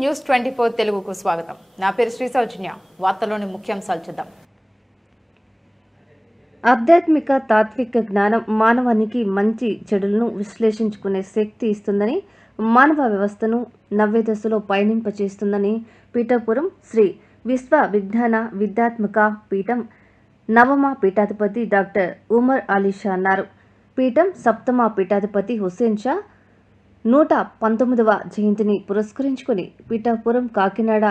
News 24 తెలుగుకు స్వాగతం. నా పేరు శ్రీ సౌజన్య. వార్తలోని ముఖ్యాంశాలు చూద్దాం. ఆధ్యాత్మిక తాత్విక జ్ఞానం మానవానికి మంచి చెడులను విశ్లేషించుకునే శక్తి ఇస్తుందని, మానవ వ్యవస్థను నవ్వే దశలో పయనింపచేస్తుందని పీఠాపురం శ్రీ విశ్వ విజ్ఞాన విద్యాత్మక పీఠం నవమ పీఠాధిపతి డాక్టర్ ఉమర్ అలీ షా అన్నారు. పీఠం సప్తమ పీఠాధిపతి హుస్సేన్ షా 119వ జయంతిని పురస్కరించుకుని పీఠాపురం కాకినాడ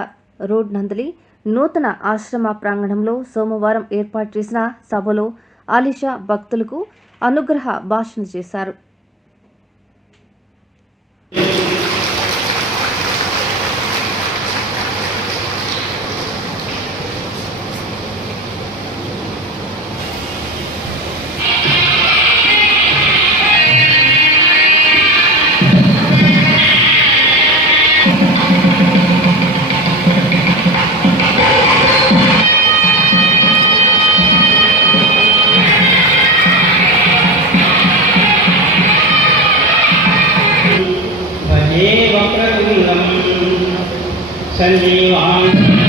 రోడ్ నందలి నూతన ఆశ్రమ ప్రాంగణంలో సోమవారం ఏర్పాటు చేసిన సభలో అలీషా భక్తులకు అనుగ్రహ భాషణ చేశారు. संजीवान